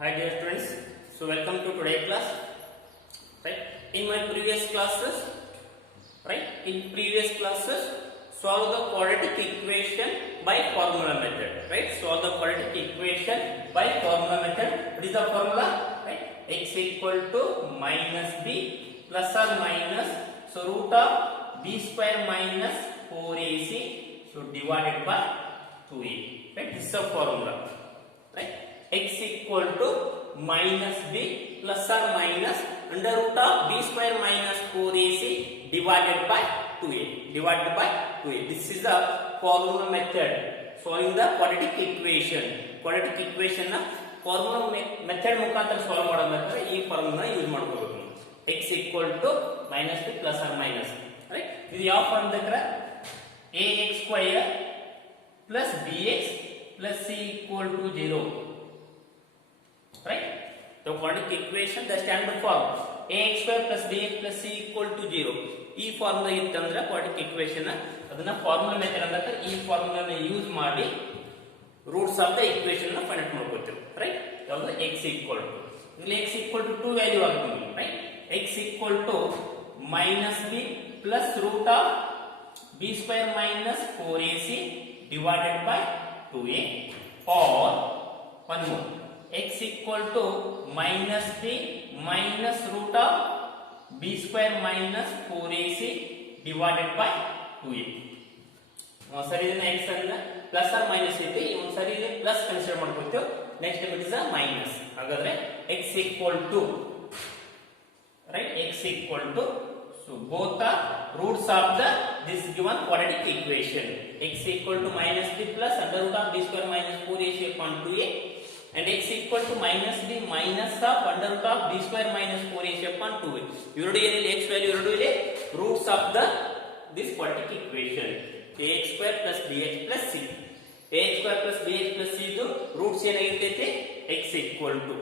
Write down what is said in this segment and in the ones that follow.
Hi dear students, so welcome to today's class. Right? In my previous classes, solve the quadratic equation by formula method. Right? Solve the quadratic equation by formula method. What is the formula? Right? X equal to minus b plus or minus so root of b square minus 4ac so divided by 2a. Right? This is the formula. Right? X equal to minus b plus or minus under root of b square minus 4ac divided by 2a. This is the formula method solving the quadratic equation. Quadratic equation na formula method ಮುಖಾಂತರ solve ಮಾಡಬೇಕಾದ್ರೆ ಈ formula use ಮಾಡ್ಕೋಬೇಕು. X equal to minus b plus or minus. Right? ಇದು ಯಾವ form ಬೇಕಾದ್ರೆ ax square plus bx plus c equal to 0. Right? The quadratic equation, the standard form ax square plus bx plus c equal to 0. ಈ formula ಇತ್ತಂದ್ರೆ quadratic equation ಅದನ್ನ formula method ಅಂದ್ರೆ ಈ ಫಾರ್ಮುಲಾನ use ಮಾಡಿ roots of the equation ನ find out ಮಾಡ್ಕೊಳ್ತೀವಿ. Right? ಯಾವುದು x equal to ಇಲ್ಲಿ x equal to 2 ವ್ಯಾಲ್ಯೂ ಆಗುತ್ತೆ. Right? x equal to minus b plus root of b square minus 4ac divided by 2a or one more x equal to minus b minus root of b square minus 4ac divided by 2a. ಒಂದ್ಸರಿ ಇದನ್ನ x ಅನ್ನ plus R minus ಐತಿ, ಒಂದ್ಸರಿ ಇಲ್ಲಿ plus consider ಮಾಡ್ಕೊಳ್ತೀವಿ. Next it is minus. ಹಾಗಾದ್ರೆ x equal to right x equal to so both are roots of the this given quadratic equation. X equal to minus b plus under root of b square minus 4ac upon 2a and x equal to minus b minus of under root of b square minus 4ac upon 2a. ಎರಡು ಏನಿಲ್ಲ x value ಎರಡು ಇಲ್ಲಿ roots of the this quadratic equation. ax square plus bx plus c. ax square plus bx plus c ಇದು roots ಏನಾಗಿರ್ತೈತೆ x equal to.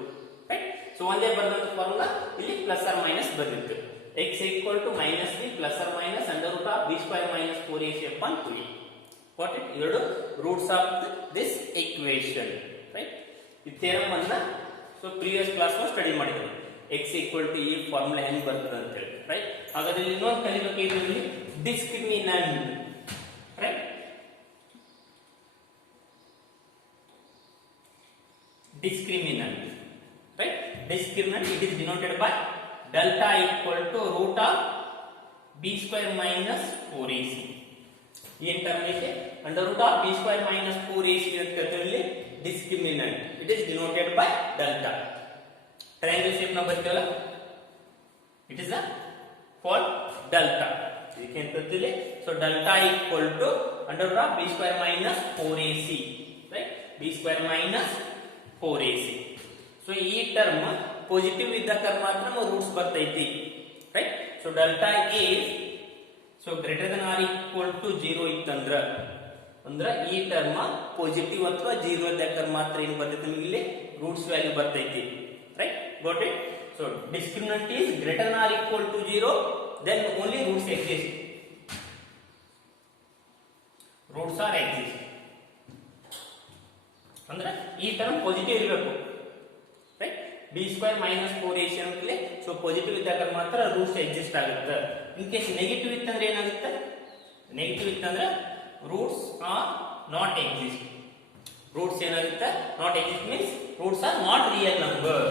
Right? So ಒಂದೇ ಬರೆದಂತ formula ಇಲ್ಲಿ plus R minus ಬಂದಿತ್ತು. x equal to minus b plus or minus under root of b square minus 4ac upon 2a. What it? ಎರಡು roots of this equation. Right? ಈ theorem ಅನ್ನ so previous class ನಲ್ಲಿ study ಮಾಡಿದ್ವಿ. x equal to ಈ formula ಹೆಂಗ್ ಬರ್ತದೆ ಅಂತ ಹೇಳಿ. ರೈಟ್? ಹಾಗಾದ್ರೆ ಇಲ್ಲಿ ಇನ್ನೊಂದು ಕಲಿಬೇಕು ಇದರಲ್ಲಿ ಡಿಸ್ಕ್ರಿಮಿನಂಟ್. Right? Discriminant. Right? Discriminant it is denoted by delta equal to root of b square minus 4ac. ಈ ಟರ್ಮ್ ಇದೆ under root of b square minus 4ac ಅಂತ ಕರೀತೀವಿ. Discriminant it is denoted by delta. Triangle shape ನ ಬರ್ತೀವಲ್ಲ it is a called delta. ಇದಕ್ಕೆ ಅಂತ ಕರೀತೀವಿ. So delta equal to under root of b square minus 4ac. Right? b square minus 4ac. So ಈ term positive ಇದ್ದಾಗ ಮಾತ್ರ ನಮ್ಮ roots ಬರ್ತೈತಿ. Right? So delta is so greater than or equal to 0 ಇತ್ತಂದ್ರ ಅಂದ್ರೆ ಈ ಟರ್ಮ್ ಪಾಸಿಟಿವ್ ಅಥವಾ 0 ಇದ್ದಾಗ ಮಾತ್ರ ಏನು ಬರ್ತೈತಿ ನಿಮಗೆ ಇಲ್ಲಿ ರೂಟ್ಸ್ ವ್ಯಾಲ್ಯೂ ಬರ್ತೈತಿ. Right? got it? So discriminant is greater than or equal to 0 then only roots exist. Roots are exist ಅಂದ್ರೆ ಈ ಟರ್ಮ್ ಪಾಸಿಟಿವ್ ಇರಬೇಕು. Right? b square minus 4ac ಅಂತಲೇ ಸೊ ಪಾಸಿಟಿವ್ ಇದ್ದಾಗ ಮಾತ್ರ ರೂಟ್ಸ್ ಎಕ್ಸಿಸ್ಟ್ ಆಗುತ್ತೆ. In case negative ಇತ್ತಂದ್ರೆ ಏನಾಗುತ್ತೆ? Negative ಇತ್ತಂದ್ರೆ roots are not exist. Roots ಏನಾಗುತ್ತೆ? Not exist means roots are not real number.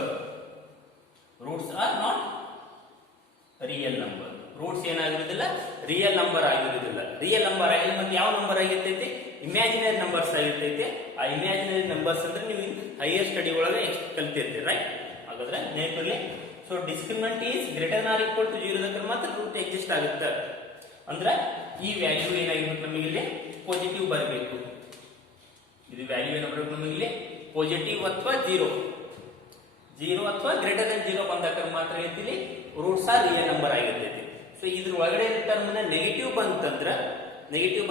Roots are not real number. Roots ಏನಾಗಿರುವುದಿಲ್ಲ? Real number ಆಗಿರುವುದಿಲ್ಲ. ರಿಯಲ್ ನಂಬರ್ ಆಗಿಲ್ಲ ಮತ್ತೆ ಯಾವ ನಂಬರ್ ಆಗಿರ್ತೈತಿ? ಇಮ್ಯಾಜಿನರಿ ನಂಬರ್ಸ್ ಆಗಿರ್ತೈತಿ. ಆ ಇಮ್ಯಾಜಿನರಿ ನಂಬರ್ಸ್ ಅಂದ್ರೆ ನೀವು ಹೈಯರ್ ಸ್ಟಡಿ ಒಳಗೆ ಕಲ್ತಿರ್ತೀರಿ. ರೈಟ್? ಹಾಗಾದ್ರೆ ನೆನಪಿರಲಿ. So discriminant is greater or equal to 0 ಇದ್ದಾಗ ಮಾತ್ರ ರೂಟ್ ಎಕ್ಸಿಸ್ಟ್ ಆಗುತ್ತೆ. ಅಂದ್ರೆ ಈ ವ್ಯಾಲ್ಯೂ ಏನಾಗಿರುತ್ತೆ ನಮಗೆ ಇಲ್ಲಿ ಪಾಸಿಟಿವ್ ಬರಬೇಕು. ಇದು ವ್ಯಾಲ್ಯೂ ಏನಾಗಬೇಕು ನಮಗೆ ಇಲ್ಲಿ ಪಾಸಿಟಿವ್ ಅಥವಾ 0 ಅಥವಾ ಗ್ರೇಟರ್ ದನ್ 0 ಬಂದಾಗ ಮಾತ್ರ ಇಲ್ಲಿ ರೂಟ್ಸ್ ಆರ್ ರಿಯಲ್ ನಂಬರ್ ಆಗಿರ್ತೈತಿ. ಸೊ ಇದ್ರ ಒಳಗಡೆ ಟರ್ಮ್ ನೆಗೆಟಿವ್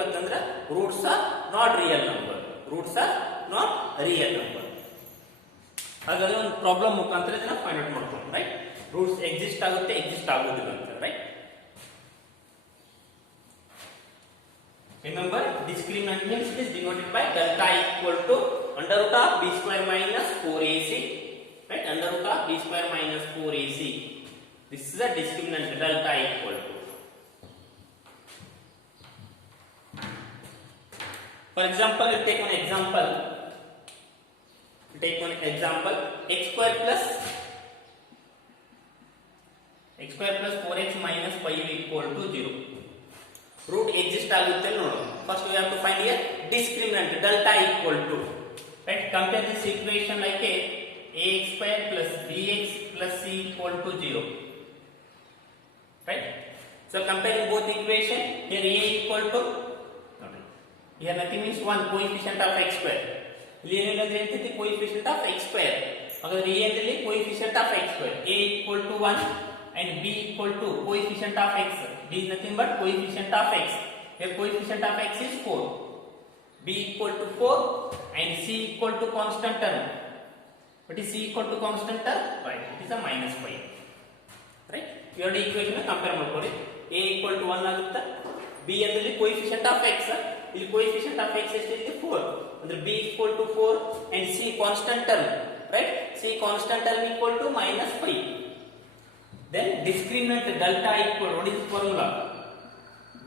ಬಂತಂದ್ರೆ roots are not real number. Roots are not real number. ಹಾಗಾದ್ರೆ ಒಂದು ಪ್ರಾಬ್ಲಮ್ ಮುಖಾಂತರ ಇದನ್ನ ಫೈಂಡ್ ಔಟ್ ಮಾಡ್ಕೊಂಡು. ರೈಟ್? ರೂಟ್ಸ್ ಎಕ್ಸಿಸ್ಟ್ ಆಗುತ್ತೆ, ಎಕ್ಸಿಸ್ಟ್ ಆಗೋದಿಲ್ಲ ಅಂತ. Right? Remember, discriminant means it is denoted by delta equal to under root of b square minus 4ac. b square minus 4ac. This is a discriminant delta equal to. For example, we'll take one example. X square plus 4x minus 5 equal to 0. Root exist ಆಗುತ್ತೆ ನೋಡು. First we have to find here discriminant delta equal to. Right? Compare this equation like ax square plus bx plus c equal to 0. Right? So comparing both equation, here a equal to, here nothing means 1 coefficient of x square. ಇಲ್ಲಿ ಏನಿಲ್ಲ ಹೇಳ್ತಿದ್ದೆ coefficient of x square. ಹಾಗಾದ್ರೆ a ಅಂದ್ರೆ coefficient of x square. a equal to 1 and b equal to coefficient of x. b is nothing but coefficient of x. Here coefficient of x is 4. b equal to 4 and c equal to constant term. What is c equal to constant term? Right, it is a minus 5. Right? ಎರಡು equation compare ಮಾಡ್ಕೊಳ್ಳಿ. a equal to 1 ಆಗುತ್ತೆ. b ಅಂದ್ರೆ coefficient of x. ಇಲ್ಲಿ coefficient of x ಎಷ್ಟಿದೆ 4. ಅಂದ್ರೆ b equal to 4 and c constant term. Right? c constant term equal to minus 5. Then discriminant delta equal, what is the formula?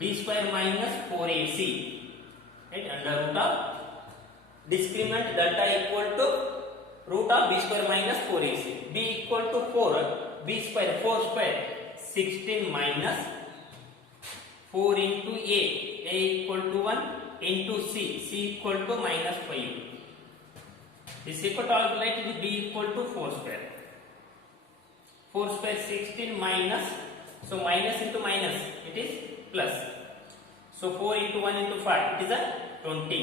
b square minus 4ac. Right? Under root of discriminant delta equal to root of b square minus 4ac. b equal to 4. b square 4 square 16 minus 4 into a equal to 1 into c equal to minus 5. This equal to all right with b equal to 4 square. 4 square 16 minus, so minus into minus, it is plus. So 4 into 1 into 5, it is a 20.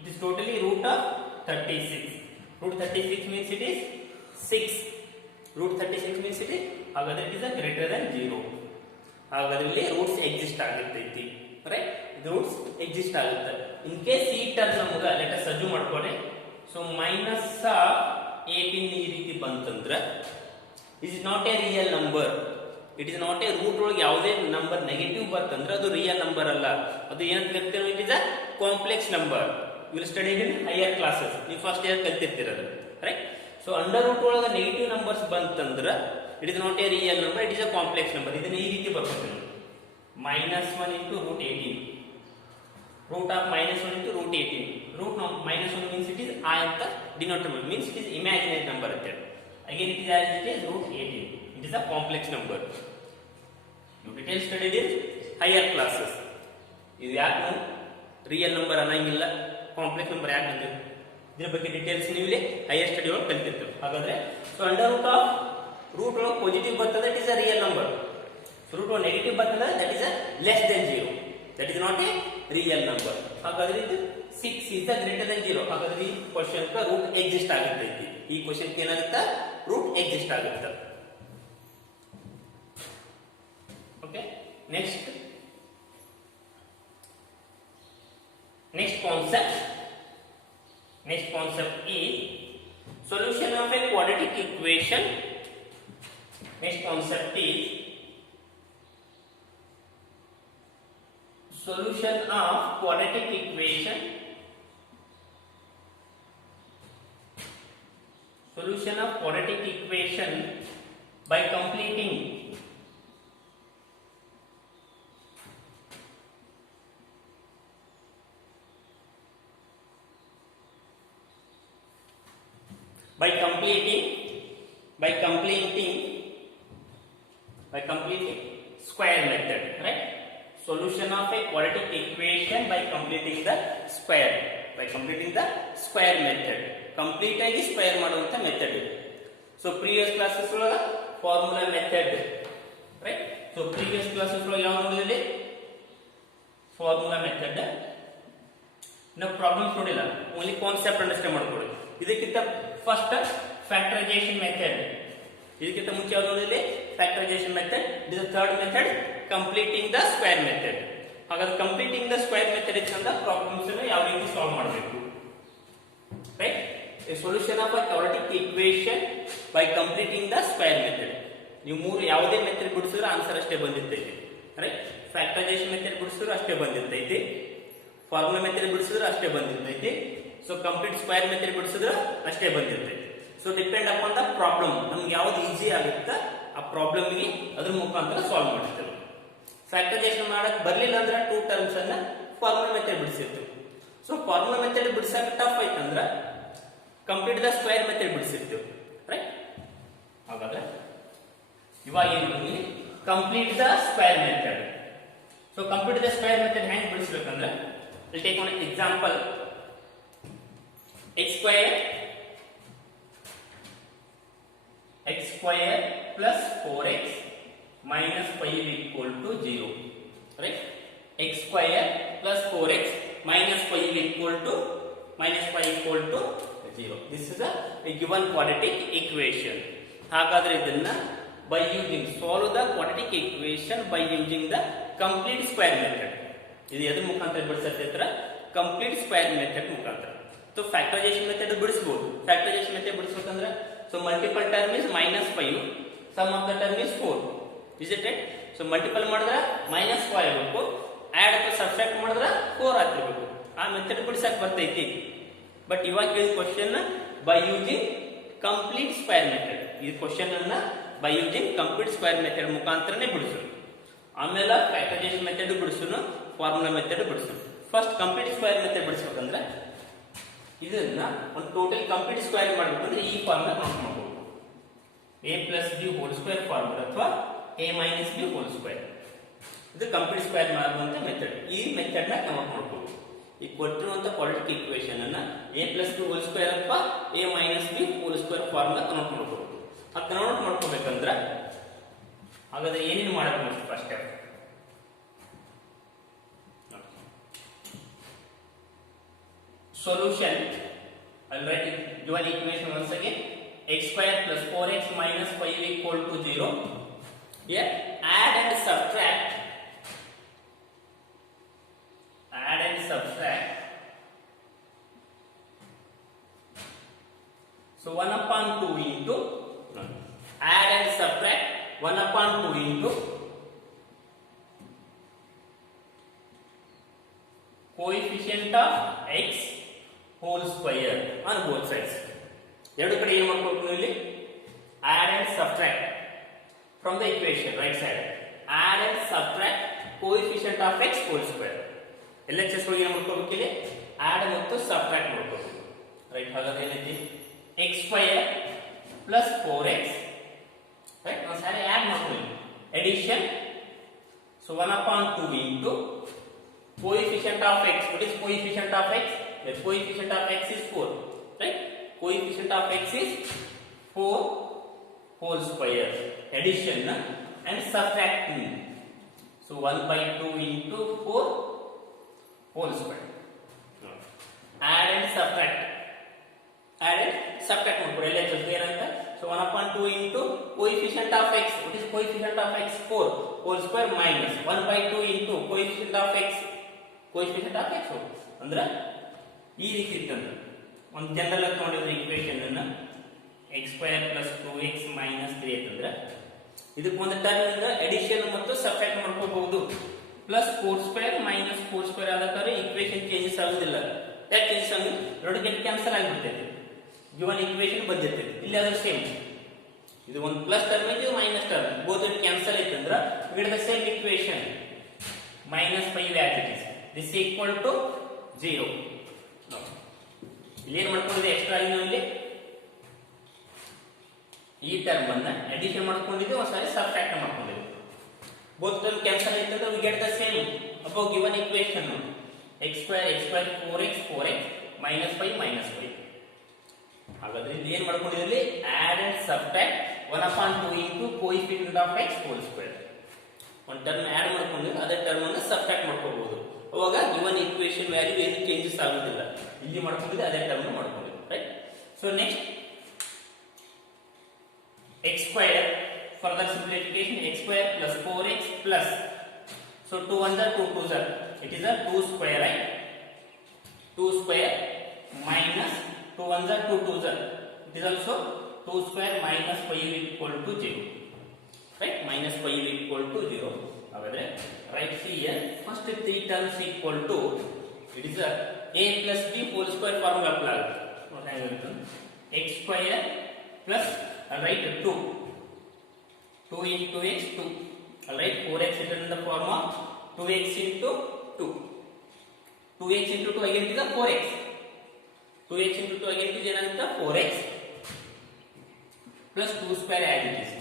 It is totally root of 36. Root 36 means it is 6. Root 36 means it is, ಹಾಗಾದ್ರೆ it is a greater than 0. ಹಾಗಾದ್ರೆ ಇಲ್ಲಿ roots exist ಆಗುತ್ತೈತಿ. Right? Roots exist ಆಗುತ್ತೆ. In case ಈ term ನಮಗೆ let us assume ಮಾಡ್ಕೊಳ್ಳಿ. So minus 18 ಈ ರೀತಿ ಬಂತಂದ್ರೆ is not a real number. It is not a root ಒಳಗೆ ಯಾವುದೇ ನಂಬರ್ ನೆಗೆಟಿವ್ ಬರ್ತಂದ್ರೆ ಅದು ರಿಯಲ್ ನಂಬರ್ ಅಲ್ಲ. ಅದು ಏನಂತ ಕರಿತೀವಿ? It is a complex number. Will study in higher classes. ನೀವು ಫಸ್ಟ್ ಇಯರ್ ಕಲ್ತಿರ್ತೀರದು. ರೈಟ್? ಸೊ ಅಂಡರ್ ರೂಟ್ ಒಳಗೆ ನೆಗೆಟಿವ್ ನಂಬರ್ಸ್ ಬಂತಂದ್ರೆ it is not a real number, it is a complex number. ಇದನ್ನ ಈ ರೀತಿ ಬರ್ಕೊತೀವಿ. minus 1 into root 18. Root of minus 1 into root 18. Root of minus 1 means it is I ಅಂತ denominator means it is imaginary number ಅಂತ. Again it is as it is root 18. It is a complex number. You detail studied in higher classes. ಇದು ಯಾಕೆ ನಾನು real number ಅನ್ನಂಗಿಲ್ಲ, complex number ಯಾಕೆ ಅಂತೀವಿ? ಇದರ ಬಗ್ಗೆ ಡೀಟೇಲ್ಸ್ ನೀವು ಇಲ್ಲಿ ಹೈಯರ್ ಸ್ಟಡಿ ಒಳಗೆ ಕಲಿತಿರ್ತೀವಿ. ಹಾಗಾದ್ರೆ so under root of root ಒಳಗೆ ಪಾಸಿಟಿವ್ ಬರ್ತದೆ, it is a real number. Root ಒಳಗೆ ನೆಗೆಟಿವ್ ಬರ್ತದೆ, that is a less than 0. That is not a real number. ಹಾಗಾದ್ರೆ ಇದು 6 is greater than 0. ಹಾಗಾದ್ರೆ ಈ ಕ್ವಶನ್ ರೂಟ್ ಎಕ್ಸಿಸ್ಟ್ ಆಗುತ್ತೈತಿ. ಈ ಕ್ವಶನ್ ಏನಾಗುತ್ತೆ? ರೂಟ್ ಎಕ್ಸಿಸ್ಟ್ ಆಗುತ್ತೆ. Okay, next concept is solution of a quadratic equation. Next concept is solution of quadratic equation. Solution of quadratic equation by completing square method, right? Solution of a quadratic equation by completing the square method. Complete ಆಗಿ square ಮಾಡುವಂತ method. So previous classes ಒಳಗ formula method, right? So previous classes ಒಳಗ ಯಾವ ನೋಡಿದ್ರಿ? Formula method. ನಾವು problems ನೋಡಿಲ್ಲ, only concept understand ಮಾಡ್ಕೊಳ್ಳಿ. ಇದಕ್ಕಿಂತ ಫಸ್ಟ್ ಫ್ಯಾಕ್ಟರೈಸೇಷನ್ ಮೆಥಡ್. ಇದಕ್ಕಿಂತ ಮುಂಚೆ ಯಾವ್ದು ನೋಡಿದ್ರಿ? Factorisation method. This third method, completing the square method. ಹಾಗಾದ್ರೆ ಕಂಪ್ಲೀಟಿಂಗ್ ದ ಸ್ಕ್ವೇರ್ ಮೆಥಡ್ ಇದ್ದಂತ ಪ್ರಾಬ್ಲಮ್ಸ್ ಅನ್ನು ಯಾವ ರೀತಿ ಸಾಲ್ವ್ ಮಾಡಬೇಕು, right? A solution of a quadratic equation by completing the square method. ನೀವು ಮೂರು ಯಾವುದೇ ಮೆಥಡ್ ಬಿಡಿಸಿದ್ರೆ ಆನ್ಸರ್ ಅಷ್ಟೇ ಬಂದಿರ್ತೈತಿ, ರೈಟ್? ಫ್ಯಾಕ್ಟರೈಸೇಷನ್ ಮೆಥಡ್ ಬಿಡಿಸಿದ್ರೆ ಅಷ್ಟೇ ಬಂದಿರ್ತೈತಿ, ಫಾರ್ಮುಲಾ ಮೆಥಡ್ ಬಿಡಿಸಿದ್ರೆ ಅಷ್ಟೇ ಬಂದಿರ್ತೈತಿ, ಸೊ ಕಂಪ್ಲೀಟ್ ಸ್ಕ್ವೇರ್ ಮೆಥಡ್ ಬಿಡಿಸಿದ್ರೆ ಅಷ್ಟೇ ಬಂದಿರ್ತೈತಿ. So depend upon the problem, ನಮ್ಗೆ ಯಾವ್ದು ಈಸಿ ಆಗುತ್ತೆ ಆ ಪ್ರಾಬ್ಲಮ್ಗೆ ಅದ್ರ ಮುಖಾಂತರ ಸಾಲ್ವ್ ಮಾಡ್ತೇವೆ. ಫ್ಯಾಕ್ಟರೈಸೇಷನ್ ಮಾಡಕ್ ಬರ್ಲಿಲ್ಲ ಅಂದ್ರೆ ಟೂ ಟರ್ಮ್ಸ್ ಅನ್ನ ಫಾರ್ಮುಲಾ ಮೆಥಡ್ ಬಿಡಿಸಿರ್ತೀವಿ. ಸೊ ಫಾರ್ಮುಲಾ ಮೆಥಡ್ ಬಿಡಿಸಕ್ ಟಫ್ ಆಯ್ತಂದ್ರ ಕಂಪ್ಲೀಟ್ ದ ಸ್ಕ್ವೇರ್ ಮೆಥಡ್ ಬಿಡಿಸಿರ್ತೀವಿ, ರೈಟ್? ಹಾಗಾದ್ರೆ ಇವಾಗ ಏನು ಬಂದ್ವಿ, complete the square method. So complete the square method ಹೆಂಗ್ ಬಿಡಿಸ್ಬೇಕಂದ್ರೆ, will take one example. x square plus 4x minus 5 equal to 0, right? x square plus 4x minus 5 equal to 0. This is a given quadratic equation. ಹಾಗಾದ್ರೆ ಇದನ್ನ by using solve the quadratic equation by using the complete square method. ಇದು ಎದ್ರ ಮುಖಾಂತರ ಬಿಡಿಸತ್ತೆ, complete square method ಮುಖಾಂತರ. So factorization method ಬಿಡಿಸಬಹುದು. Factorization method ಬಿಡಿಸಬೇಕಂದ್ರೆ, so multiple term is -5, sum of the term is 4, is it right? So multiple ಮಾಡಿದ್ರೆ -4 ಇರಬೇಕು, add ಅಥವಾ ಸಬ್ಟ್ರಾಕ್ಟ್ ಮಾಡಿದ್ರೆ 4 ಆಗ್ತಿರ್ಬೇಕು. ಆ ಮೆಥಡ್ ಬಿಡಿಸಕ್ ಬರ್ತೈತಿ. ಬಟ್ ಇವಾಗ ಕೇಳಿದ question by using complete square method. ಈ ಕ್ವಶನ್ ಅನ್ನ by using complete square method ಮುಖಾಂತರನೇ ಬಿಡಿಸೋಣ. ಆಮೇಲೆ ಫ್ಯಾಕ್ಟರೈಸೇಷನ್ ಮೆಥಡ್ ಬಿಡಿಸೋಣ, ಫಾರ್ಮುಲಾ ಮೆಥಡ್ ಬಿಡಿಸೋಣ. ಫಸ್ಟ್ ಕಂಪ್ಲೀಟ್ ಸ್ಕ್ವೇರ್ ಮೆಥಡ್ ಬಿಡಿಸಬೇಕಂದ್ರೆ ಇದನ್ನ ಒಂದು ಟೋಟಲ್ ಕಂಪ್ಲೀಟ್ ಸ್ಕ್ವೇರ್ ಮಾಡಬೇಕಂದ್ರೆ ಈ ಫಾರ್ಮುಲಾ ಕೌಂಟ್ ಮಾಡಬಹುದು. a plus b whole square formula ಅಥವಾ a minus b whole square. ಇದು ಕಂಪ್ಲೀಟ್ ಸ್ಕ್ವೇರ್ ಮಾಡುವಂತ ಮೆಥಡ್. ಈ ಮೆಥಡ್ ನ ಕೌಂಟ್ ಮಾಡಬಹುದು. ಈ ಕೊಟ್ಟಿರುವಂತ ಕ್ವಾಡ್ರಾಟಿಕ್ ಈಕ್ವೇಷನ್ ಅನ್ನ a plus b whole square ಅಥವಾ a minus b whole square formula count ಮಾಡಬಹುದು. ಆ ಕೌಂಟ್ ಮಾಡ್ಕೋಬೇಕಂದ್ರೆ ಹಾಗಾದ್ರೆ ಏನೇನು ಮಾಡಬೇಕು? First step solution. I'll write it given equation once again. X square plus 4x minus 5 equal to 0. Here add and subtract. So 1 upon 2 into add and subtract 1 upon 2 into coefficient of x whole square on both sides. ಎರಡು ಕಡೆ ಏನು ಮಾಡಬೇಕು ಇಲ್ಲಿ? add and subtract from the equation right side. add and subtract coefficient of x whole square. LHS ಒಳಗೆ ಏನು ಮಾಡಬೇಕು ಇಲ್ಲಿ? add ಮತ್ತು subtract ಮಾಡಬೇಕು, ರೈಟ್? ಹಾಗಾದ್ರೆ ಏನೈತಿ? x square plus 4x, right? ನಾವು ಸಾರಿ add ಮಾಡ್ಕೊಳ್ಳಿ, addition. So 1 upon 2 into coefficient of x. What is coefficient of x? The coefficient of x is 4, right? Coefficient of x is 4 whole square. Addition and subtracting. So 1 by 2 into 4 whole square. Add and subtract. Add and subtract ಮಾಡ್ಕೊಳ್ಳಿ. ಎಲ್ಲ ಜೊತೆ ಏನಂತ? So 1 upon 2 into coefficient of x. What is coefficient of x? 4 whole square minus 1 by 2 into coefficient of x. Coefficient of x ಅಂದ್ರೆ ಈ ರೀತಿ ಇರ್ತಂದ್ರೆ ಒಂದು general ಆಗಿ ತಗೊಂಡಿದ್ರೆ equation ಅನ್ನ x square plus 2x minus 3 ಅಂತಂದ್ರೆ ಇದಕ್ಕೆ ಒಂದು ಟರ್ಮ್ ಇಂದ ಅಡಿಷನ್ ಮತ್ತು ಸಬ್ಟ್ರಾಕ್ಟ್ ಮಾಡ್ಕೋಬಹುದು. ಪ್ಲಸ್ 4 ಸ್ಕ್ವೇರ್ ಮೈನಸ್ 4 ಸ್ಕ್ವೇರ್ ಆದಕಾರೆ ಈಕ್ವೇಷನ್ ಚೇಂಜಸ್ ಆಗೋದಿಲ್ಲ. ಯಾಕೆ ಚೇಂಜಸ್ ಆಗೋದು? ಎರಡು ಗೆಟ್ ಕ್ಯಾನ್ಸಲ್ ಆಗಿಬಿಡ್ತೈತೆ, ಗಿವನ್ ಈಕ್ವೇಷನ್ ಬಂದಿರ್ತೈತೆ. ಇಲ್ಲಿ ಅದ್ರ ಸೇಮ್, ಇದು ಒಂದು ಪ್ಲಸ್ ಟರ್ಮ್ ಇದೆ, minus term, both it cancel ಐತಂದ್ರ we get the same equation -5 as it is. This equal to 0. ಇಲ್ಲಿ ಏನು ಮಾಡ್ಕೊಂಡಿದೆ? ಎಕ್ಸ್ಟ್ರಾ ಆಗಿ ನಾವು ಇಲ್ಲಿ ಈ ಟರ್ಮ್ ಅನ್ನ ಅಡಿಷನ್ ಮಾಡ್ಕೊಂಡಿದ್ದೆ, ಒಂದ್ಸಾರಿ ಸಬ್ಟ್ರಾಕ್ಟ್ ಮಾಡ್ಕೊಂಡಿದ್ದೆ. ಬೋತ್ ಟರ್ಮ್ ಕ್ಯಾನ್ಸಲ್ ಆಯ್ತಂದ್ರೆ V get the same above given equation. x square 4x -5. ಹಾಗಾದ್ರೆ ಇಲ್ಲಿ ಏನು ಮಾಡ್ಕೊಂಡಿದ್ದಲ್ಲಿ add and subtract 1 upon 2 into coefficient of x whole square. ಒಂದು ಟರ್ಮ್ ಆಡ್ ಮಾಡ್ಕೊಂಡಿದ್ರೆ ಅದೇ ಟರ್ಮ್ ಅನ್ನು ಸಬ್ಟ್ರಾಕ್ಟ್ ಮಾಡ್ಕೋಬಹುದು. ಅವಾಗ ಗಿವನ್ ಈಕ್ವೇಷನ್ ವ್ಯಾಲ್ಯೂ ಏನು ಚೇಂಜಸ್ ಆಗೋದಿಲ್ಲ. ಇಲ್ಲಿ ಮಾಡ್ಕೊಂಡಿದ್ರೆ ಅದೇ ಟರ್ಮ್ ಮಾಡ್ಕೊಂಡಿದ್ದೆ, right? So next x square, further simplification, x square plus 4x plus, so 2 1s are 2 2s are, it is a 2 square, right? 2 square minus 2 1s are 2 2s are, it is also 2 square minus 5 equal to 0, right? -5 equal to 0. ಹಾಗಾದ್ರೆ right here first 3 terms equal to, it is a plus b whole square formula apply. What I will do? X square plus, I'll write 2. 2 into x, 2. I'll write 4x written in the form of 2x into 2. 2x into 2 again is the 4x. 2x into 2 again is the 4x plus 2 square as it is.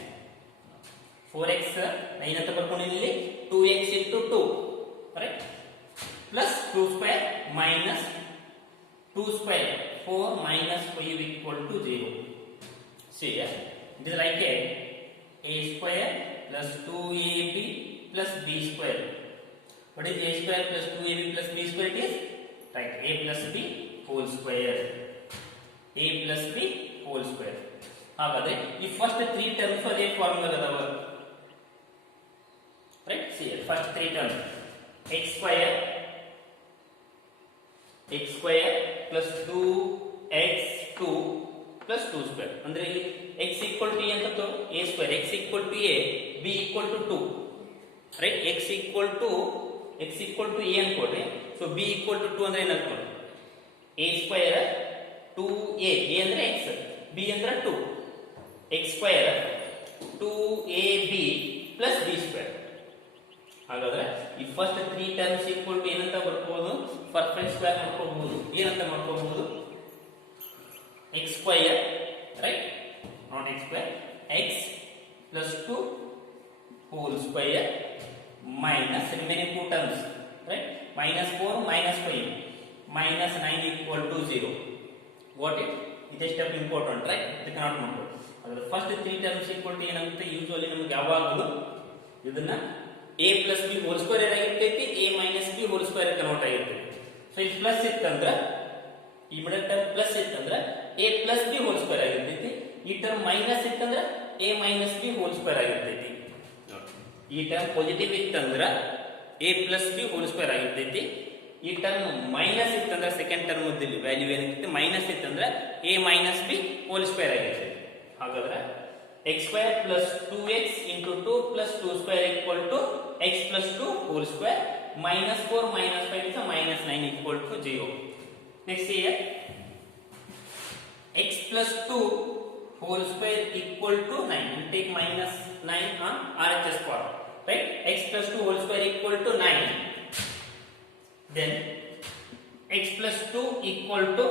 4x 9 ಅಂತ ಬರ್ಕೊಂಡಿದ್ದೀನಿ 2x into 2 correct plus 2 square minus 2 square 4 minus 5 equal to 0. See here it is like a square plus 2ab plus b square. What is a square plus 2ab plus b square? It is right a plus b whole square. A plus b whole square. ಹಾಗಾದ್ರೆ ಈ first 3 terms ಅದೇ formula ಅದಾವ right. See here first 3 terms x square plus 2x2 plus 2 square ಅಂದ್ರೆ ಇಲ್ಲಿ x equal to a ಅಂತ ತಗೋ a square x equal to a b equal to 2 right. x equal to a ಅನ್ಕೊಳ್ಳಿ so b equal to 2 ಅಂದ್ರೆ ಏನು ಅನ್ಕೊಳ್ಳಿ a square 2a ಅಂದ್ರೆ x b ಅಂದ್ರೆ 2 x square 2ab plus b square. ಹಾಗಾದ್ರೆ ಈ ಫಸ್ಟ್ 3 ಟರ್ಮ್ಸ್ ಈಕ್ವಲ್ ಟು ಏನಂತ ಬರ್ಕೋಬಹುದು perfect square ಮಾಡ್ಕೋಬಹುದು. ಏನಂತ ಮಾಡ್ಕೋಬಹುದು x square right not x square x plus 2 whole square minus remaining 2 terms right minus 4 minus 5 minus 9 equal to 0. Got it? This step important right. ಇದು convert ಮಾಡ್ಕೊಳ್ಳಿ. ಅದರ first 3 terms equal to ಏನಾಗುತ್ತೆ usually ನಮಗೆ ಯಾವಾಗಲೂ ಇದನ್ನ a plus b whole square ಏನಾಗಿರ್ತೈತಿ a minus b whole square convert ಆಗಿರ್ತೈತಿ. So ಇಲ್ಲಿ plus ಇತ್ತಂದ್ರೆ ಈ ಮಿಡಲ್ ಟರ್ಮ್ ಪ್ಲಸ್ ಇತ್ತಂದ್ರೆ a plus b whole square ಆಗಿರ್ತೈತಿ. ಈ ಟರ್ಮ್ ಮೈನಸ್ ಇತ್ತಂದ್ರೆ a minus b whole square ಆಗಿರ್ತೈತಿ. ಈ ಟರ್ಮ್ ಪಾಸಿಟಿವ್ ಇತ್ತಂದ್ರೆ a plus b whole square ಆಗಿರ್ತೈತಿ. ಈ ಟರ್ಮ್ ಮೈನಸ್ ಇತ್ತಂದ್ರೆ ಸೆಕೆಂಡ್ ಟರ್ಮ್ ದಲ್ಲಿ ವ್ಯಾಲ್ಯೂ ಏನಾಗುತ್ತೆ ಮೈನಸ್ ಇತ್ತಂದ್ರೆ a minus b whole square ಆಗಿರ್ತೈತಿ. ಹಾಗಾದ್ರೆ x square plus 2x into 2 plus 2 square equal to x plus 2 whole square minus 4 minus 5 is a minus 9 equal to 0. Next here x plus 2 whole square equal to 9. We take minus 9 on RHS part right. X plus 2 whole square equal to 9. Then x plus 2 equal to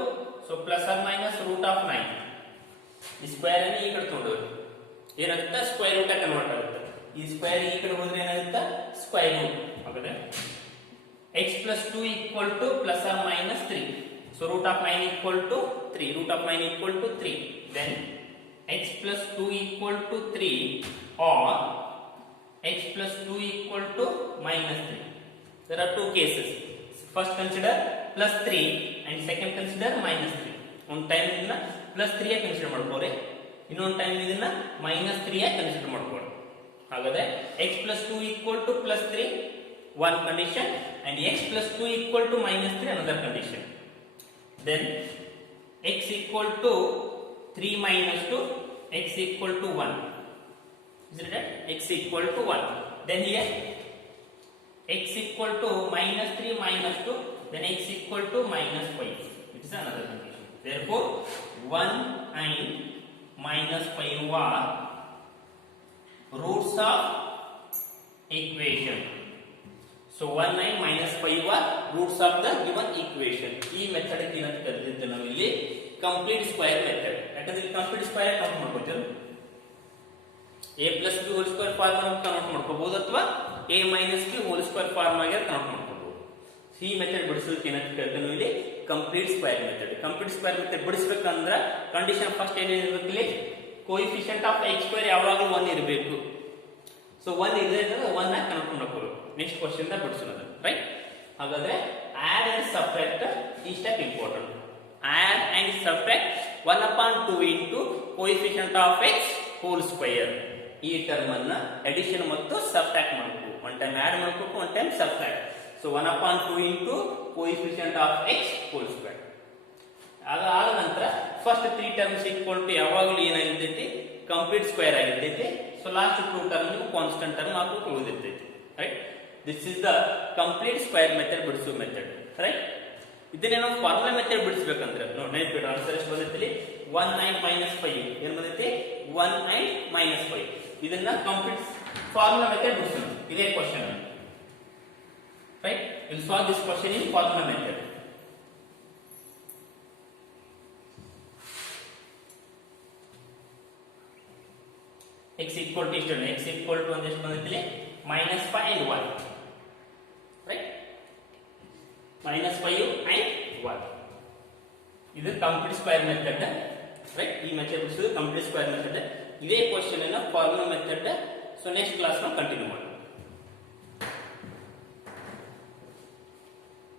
so plus or minus root of 9. ಈ square ಅನ್ನು ಈ ಕಡೆ ತಗೊಂಡು ಏನಾಗುತ್ತೆ square root convert ಆಗುತ್ತೆ. ಈ square ಈ ಕಡೆ ಹೋದ್ರೆ ಏನಾಗುತ್ತೆ ಸ್ಕ್ವೇರ್ ರೂಟ್ ಆಗುತ್ತೆ. x plus 2 equal to plus or minus 3. So root of 9 equal to 3. Root of 9 equal to 3. Then x plus 2 equal to 3 or x plus 2 equal to minus 3. There are two cases. First consider plus 3 and second consider minus 3. One time ಇದನ್ನ plus 3 ಆಗಿ consider ಮಾಡ್ಕೊಳ್ಳಿ. ಇನ್ನೊಂದು time ಇದನ್ನ minus 3 ಆಗಿ consider ಮಾಡ್ಕೊಳ್ಳಿ. ಹಾಗಾದ್ರೆ x plus 2 equal to plus 3 one condition and x plus 2 equal to minus 3 another condition. Then x equal to 3 minus 2 x equal to 1. Is it right? X equal to 1. Then here x equal to minus 3 minus 2 then x equal to minus 5. It is another condition. Therefore 1 and minus 5 are roots of equation. So 1 and minus 5 are roots of the given equation. ಈ method ಏನಂತ ಕರೆದಿದ್ದೇವೆ ನಾವು ಇಲ್ಲಿ complete square method. ಯಾಕಂದ್ರೆ ಇಲ್ಲಿ complete square count ಮಾಡ್ಕೊತೀವಿ. a plus b whole square form ಅನ್ನು convert ಮಾಡ್ಕೋಬಹುದು ಅಥವಾ a minus b whole square form ಆಗಿ ಕನ್ವರ್ಟ್ ಮಾಡ್ಕೋಬಹುದು. ಈ ಮೆಥಡ್ ಬಿಡಿಸೋದಕ್ಕೆ ಏನಂತ ಕರಿತೀವಿ ನಾವು ಇಲ್ಲಿ complete square method. Complete square method ಬಿಡಿಸಬೇಕಂದ್ರೆ ಕಂಡೀಷನ್ ಫಸ್ಟ್ ಏನಿರಬೇಕು ಇಲ್ಲಿ ಕೋಎಫಿಷಿಯಂಟ್ ಆಫ್ x ಸ್ಕ್ವೇರ್ ಯಾವಾಗಲೂ 1 ಇರಬೇಕು. ಸೊ 1 ಇದೆ ಅಂದ್ರೆ 1 ನ ಕನ್ವರ್ಟ್ ಮಾಡ್ಕೋಬೇಕು. ನೆಕ್ಸ್ಟ್ ಕ್ವೆಶ್ಚನ್ ದ ಬಿಡಿಸೋಣ ರೈಟ್. ಹಾಗಾದ್ರೆ add and subtract ಈ step important. add and subtract 1/2 into coefficient of x whole square. ಈ ಟರ್ಮ್ ಅನ್ನ ಅಡಿಷನ್ ಮತ್ತು ಸಬ್ಟ್ರಾಕ್ಟ್ ಮಾಡಬೇಕು. ಒನ್ ಟೈಮ್ ಆಡ್ ಮಾಡಬೇಕು, one time subtract. So 1/2 into coefficient of x whole square. ಆದ ನಂತರ first 3 terms equal to ಯಾವಾಗಲೂ ಏನಾಗಿರ್ತೈತಿ complete square ಆಗಿರ್ತೈತಿ. So last 2 term constant term ಹಾಕಿ ಉಳಿದಿರ್ತೈತಿ right. This is the complete square method ಬಿಡಿಸೋ method right. ಇದನ್ನೇ ನಾವು ಫಾರ್ಮುಲಾ ಮೆಥಡ್ ಬಿಡಿಸಬೇಕಂದ್ರೆ ನೋಡಿ ನೆನಪಿಟ್ಟು ಆನ್ಸರ್ ಎಷ್ಟು ಬಂದಿತ್ತು 1 9 minus 5 ಏನು ಬಂದೈತಿ 1 9 minus 5 ಇದನ್ನ ಕಂಪ್ಲೀಟ್ ಫಾರ್ಮುಲಾ ಮೆಥಡ್ ಬಿಡಿಸೋಣ ಇದೇ question right will solve this question in formula method x equal to ಎಷ್ಟು x equal to ಅಂದ್ರೆ ಎಷ್ಟು ಬಂದೈತಿ minus 5 and 1 right minus 5 and 1 ಇದು ಕಂಪ್ಲೀಟ್ ಸ್ಕ್ವೇರ್ ಮೆಥಡ್ ರೈಟ್ ಈ ಮೆಥಡ್ ಬಿಡಿಸೋದು ಕಂಪ್ಲೀಟ್ ಸ್ಕ್ವೇರ್ ಮೆಥಡ್ ಇದೇ question ಅನ್ನ formula method so next class ನಾವು ಕಂಟಿನ್ಯೂ ಮಾಡೋಣ